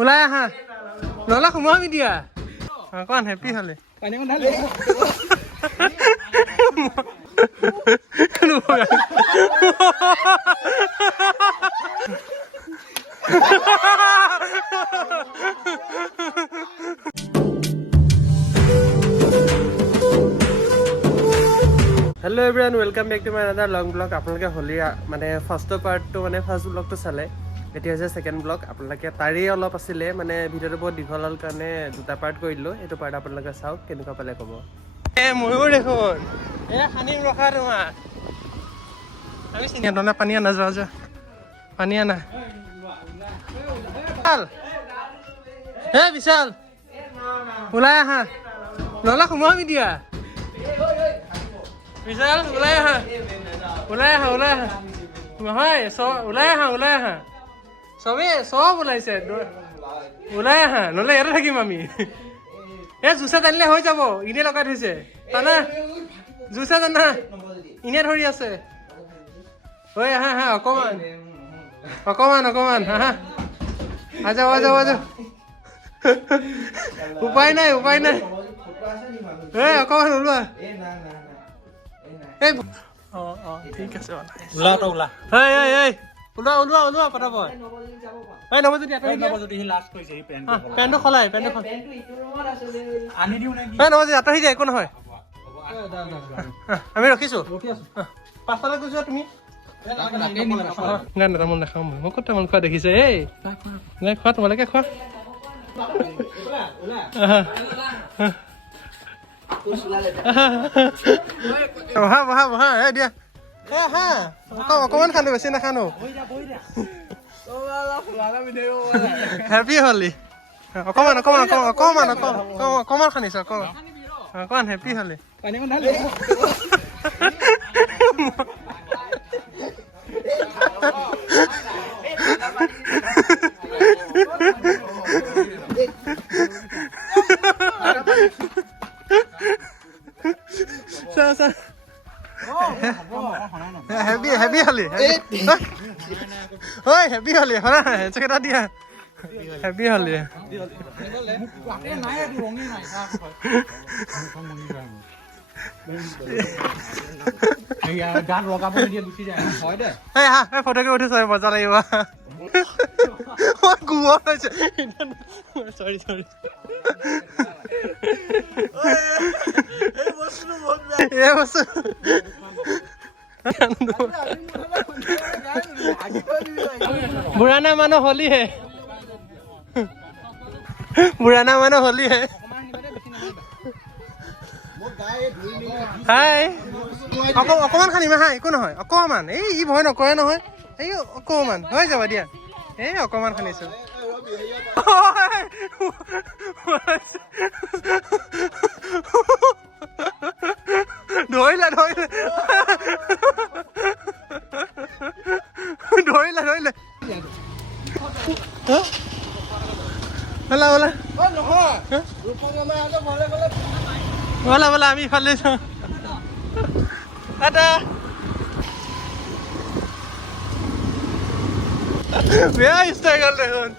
ওলাই আহা নহ'লে সোমাবি দিয়া অকণ হেপী হ'লে hello' everyone welcome back to my another long blog আপোনালোকে হোলী মানে ফাৰ্ষ্ট পাৰ্টটো মানে ফাৰ্ষ্ট ব্লগটো চালে এতিয়া হৈছে ছেকেণ্ড ব্লগ আপোনালোকে তাৰেই অলপ আছিলে মানে ভিডিঅ'টো বহুত দীঘল হ'ল কাৰণে দুটা পাৰ্ট কৰি দিলোঁ এইটো পাৰ্ট আপোনালোকে চাওক কেনেকুৱা পালে ক'ব ময়ো দেখোন সানিম ৰখা তোমাৰ আমি চিনি পানী আনা যোৱা যোৱা পানী আনা হে বিশাল ওলাই আহা নহ'লে সোমাবি দিয়া বিশাল ওলাই আহা ওলাই আহা ওলাই আহা নহয় ওলাই আহা চবেই চব ওলাইছে ওলাই আহা নহ'লে ইয়াতে থাকিম আমি এই জুচা টানিলে হৈ যাব ইনে লগাই থৈছে টানা জুচা টানা ইনে ধৰি আছে ঐ আহা হা অকমান হা আজাও উপায় নাই অকমান ওলোৱা ঠিক আছে ওলোৱা পটাপট নৱজ্যোতি পেণ্টটো সলাই নৱজ্যোতি আঁতৰি যায় একো নহয় আমি ৰখিছোঁ পাঁচটালৈ গৈছো তুমি নাই তামোল নাখাওঁ মই ক'ত তামোল খোৱা দেখিছে এই নাই খোৱা তোমালোকে খোৱা বহা এই দিয়া অকমান খালো বেছি নাখানো হেপী হলি অকমান খানিছ অকমান হেপী হলি হেভি হলি হৰা এটা দিয়া হেভি হলি ফটোকে উঠিছ মজা লাগিব চৰি এই বস্তু বুঢ়ানা মানুহ হলি হে হাই অকমান খানিমা হাই একো নহয় অকমান এই ই ভয় নকৰে নহয় এই অকমান হৈ যাব দিয়া এই অকমান খানিছো ধৰিলে বলা আমি ইফালে যাওঁ বেয়া ষ্টাইল দেখোন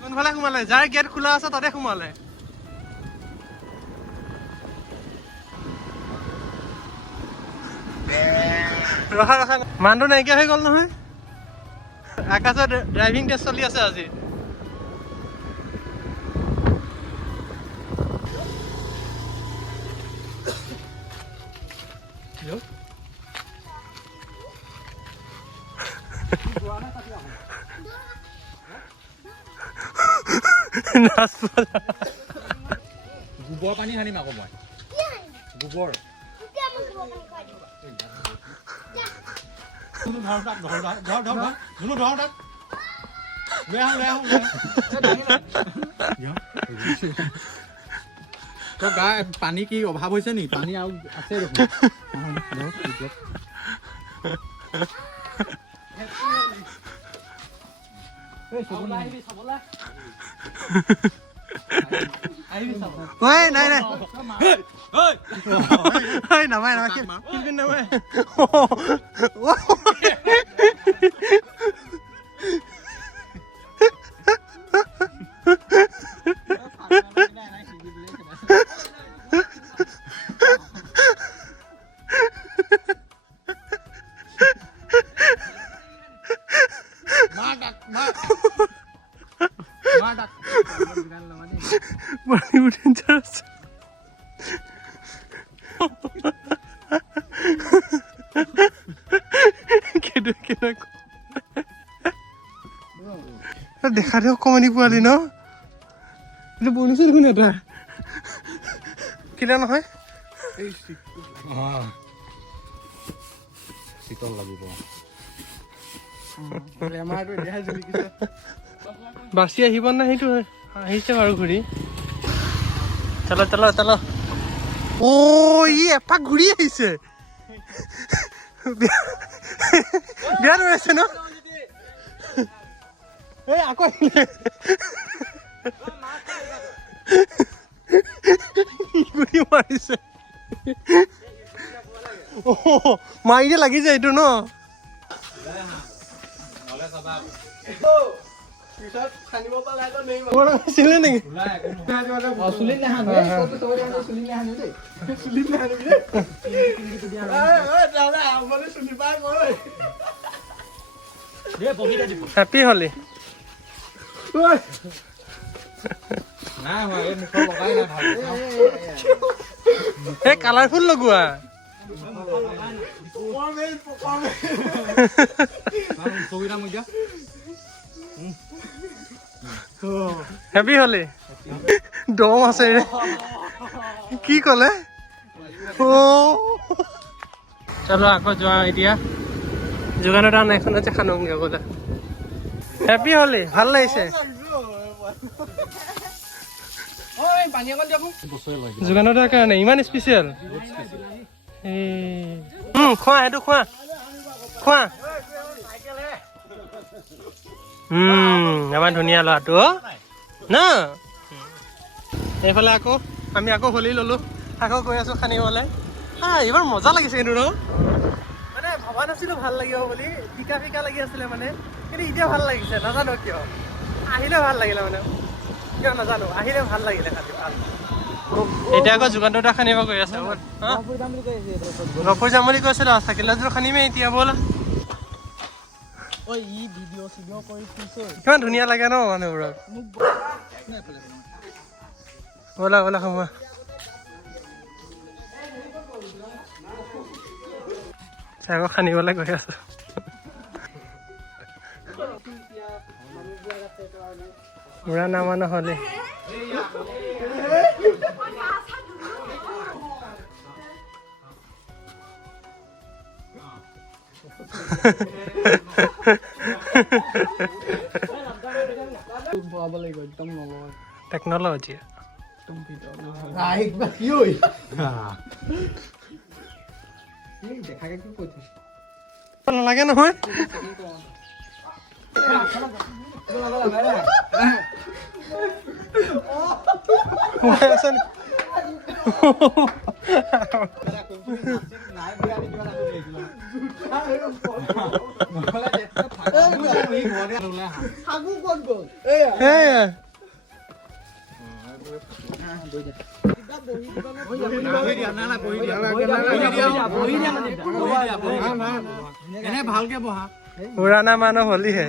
কোনফালে সোমালে যাৰ গেট খোলা আছে তাতে সোমালে ৰখা মানুহটো নাইকিয়া হৈ গ'ল নহয় আকাশৰ ড্ৰাইভিং টেষ্ট চলি আছে আজি গোবৰ পানী সানিম আকৌ মই গোবৰ গা পানী কি অভাৱ হৈছে নি পানী আৰু আছে নামাই বলিউড ডেঞ্জাৰাস দেখা দে অকমানি পোৱালি ন এইটো বনিছে দেখোন এটা কিনা নহয় শীতল লাগিব বাচি আহিব না সেইটো আহিছে বাৰু ঘূৰি চলো চলো চলো অ ই এপাক ঘূৰি আহিছে বিয়া ৰৈছে ন এই আকৌ আহিলে ঘূৰি মাৰিছে অ মাৰিয়ে লাগিছে এইটো ন নেকি হেপী হলি এই কালাৰফুল লগোৱা হেপী হলি দম আছে কি কলে চলো আকৌ যোৱা এতিয়া যোগানৰ টান এখন আছে খানংগে বোলে হেপী হলি ভাল লাগিছে যোগানৰ টাৰ কাৰণে ইমান স্পেচিয়েল খোৱা সেইটো খোৱা খোৱা আমাৰ ধুনীয়া ল'ৰাটো ন এইফালে আকৌ আমি আকৌ হলি ললো আকৌ গৈ আছো খানিবলৈ এইবাৰ মজা লাগিছে কিন্তু ন মানে ভবা নাছিলো ভাল লাগিব বুলি ফিকা ফিকা লাগি আছিলে মানে কিন্তু এতিয়া ভাল লাগিছে নাজানো কিয় আহিলে ভাল লাগিলে মানে কিয় নাজানো আহিলে ভাল লাগিলে খালি ভাল এতিয়া আকৌ যোগানটো এটা খানিব গৈ আছে গপুৰ যাম বুলি কৈছিলো থাকিলে খানিমে এতিয়া ব'লা কিমান ধুনীয়া লাগে ন মানুহবোৰক ব'লা ব'লা সোমোৱা আকৌ খানিবলৈ গৈ আছো বুঢ়া নামা নহ'লে টেকনলজি নালাগে নহয় আছে ভালকে বহা পুৰাণা মানুহ হলিহে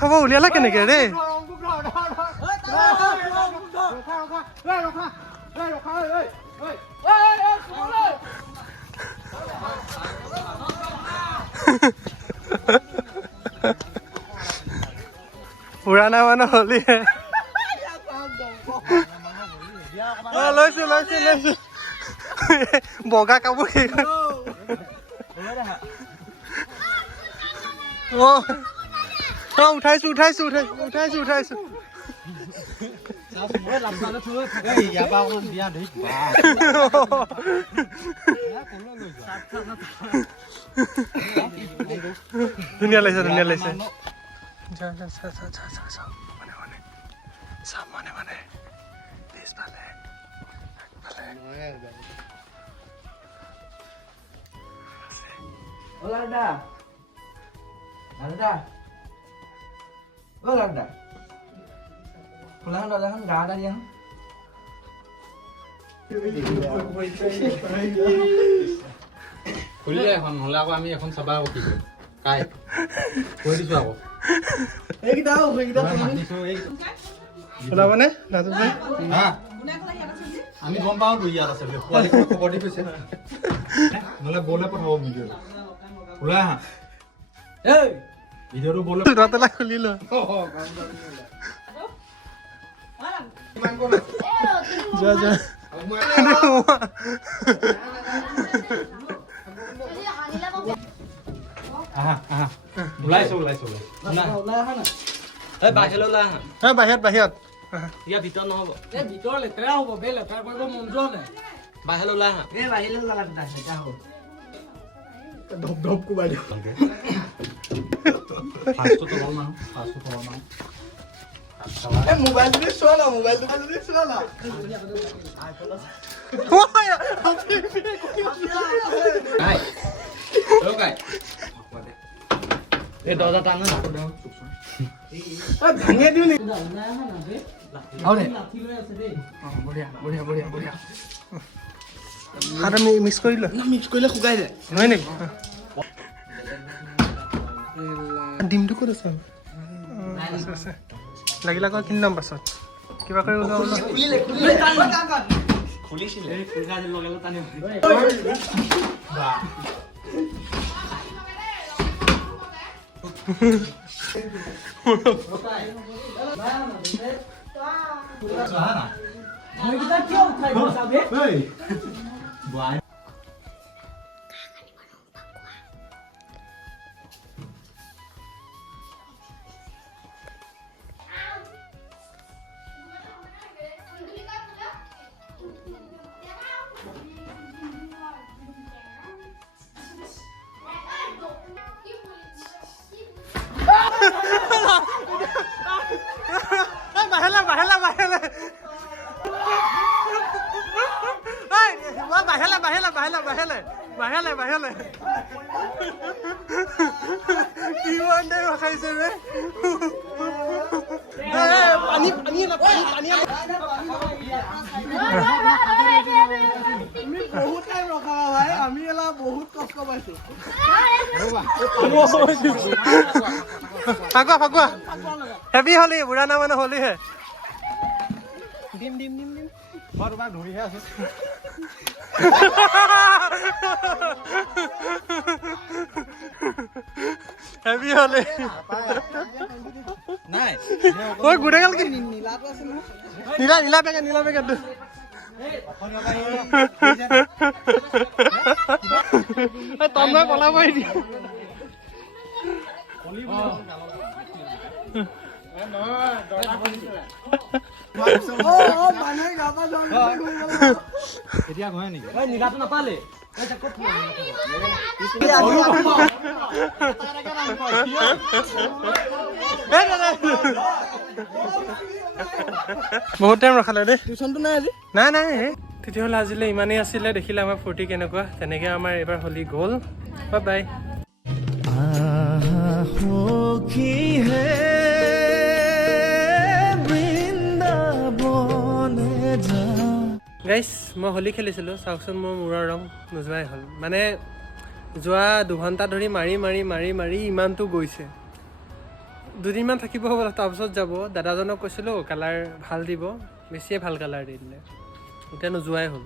খাব উলিয়ালা কেনেকে ৰে পুৰাণা মানুহ হলিহে লৈছো লৈছো লৈছো বগা কাপোৰ উঠাইছো উঠাইছো উঠাইছো উঠাইছো ধুনীয়া লাগিছে ধুনীয়া লাগিছে মানে পিছফালে Olanda. Olanda. Olanda. Pulang dah kan enggak ada yang. খুলিলে এখন নহ'লে আকৌ আমি এখন চাবা আকৌ কি কৰিম কাই কৈ দিছোঁ আকৌ মাতিছোঁ এই ওলাবনে লাটুত ভাই হা আমি গম পাওঁ তো ইয়াত আছে বুলি পোৱালি খবৰ দি কৈছে নহ'লে বলে পঠাব ভিডিঅ'টো ওলাই আহা Hey. ভিডিঅ'টো বলে ৰাতলা খুলি ল যোৱা যোৱা আহা আহা ওলাইছোঁ বাহিৰত বাহিৰত Eh, ভিতৰ লেতেৰা হ'ব বে লেতেৰা কৰিব মন যোৱা নাই বাহিৰলৈ ওলাই আহা এই বাহিৰলৈ ওলালা বেটা লেতেৰা হ'ব ফাৰ্ষ্টটো তলৰ মানুহ এই মোবাইলটো চোৱা না মোবাইলটো চোৱা না কাই অ' কাই এই দৰ্জা টান না ভাঙিয়ে দিওঁ নি বঢ়িয়া আৰু মিক্স কৰি ল মিক্স কৰিলে শুকাই যায় নহয় নেকি ডিমটো ক'ত আছে আছে লাগিলে আকৌ কিনি ল'ম পাছত কিবা কৰি ওলাব খুলিছিলে বাহিৰলে কিমান টাইম খাইছে ৰে পানী বহুত টাইম ৰখা ভাই আমি এলা বহুত কষ্ট পাইছো ফাকুৱা হেভি হলি বুঢ়া না মানে হলিহে ডিম মই তোমাক ধৰিহে আছো হেভি হলে নাই ওই গুড়ে গেল কি নীলা পেকেট তন্ময় পলাবই দি এতিয়া ঘৰে নেকি নীলাটো নাপালে বহুত টাইম ৰখালে দেই টিউচনটো নাই আজি নাই তেতিয়াহ'লে আজিলৈ ইমানেই আছিলে দেখিলে আমাৰ ফূৰ্তি কেনেকুৱা তেনেকৈ আমাৰ এইবাৰ হোলী গ'ল বাই গাইছ মই হোলী খেলিছিলোঁ চাওকচোন মোৰ মূৰৰ ৰং নোযোৱাই হ'ল মানে যোৱা 2 ঘণ্টা ধৰি মাৰি ইমানটো গৈছে দুদিনমান থাকিব হ'ব তাৰপিছত যাব দাদাজনক কৈছিলোঁ কালাৰ ভাল দিব বেছিয়ে ভাল কালাৰ দি দিলে এতিয়া নোযোৱাই হ'ল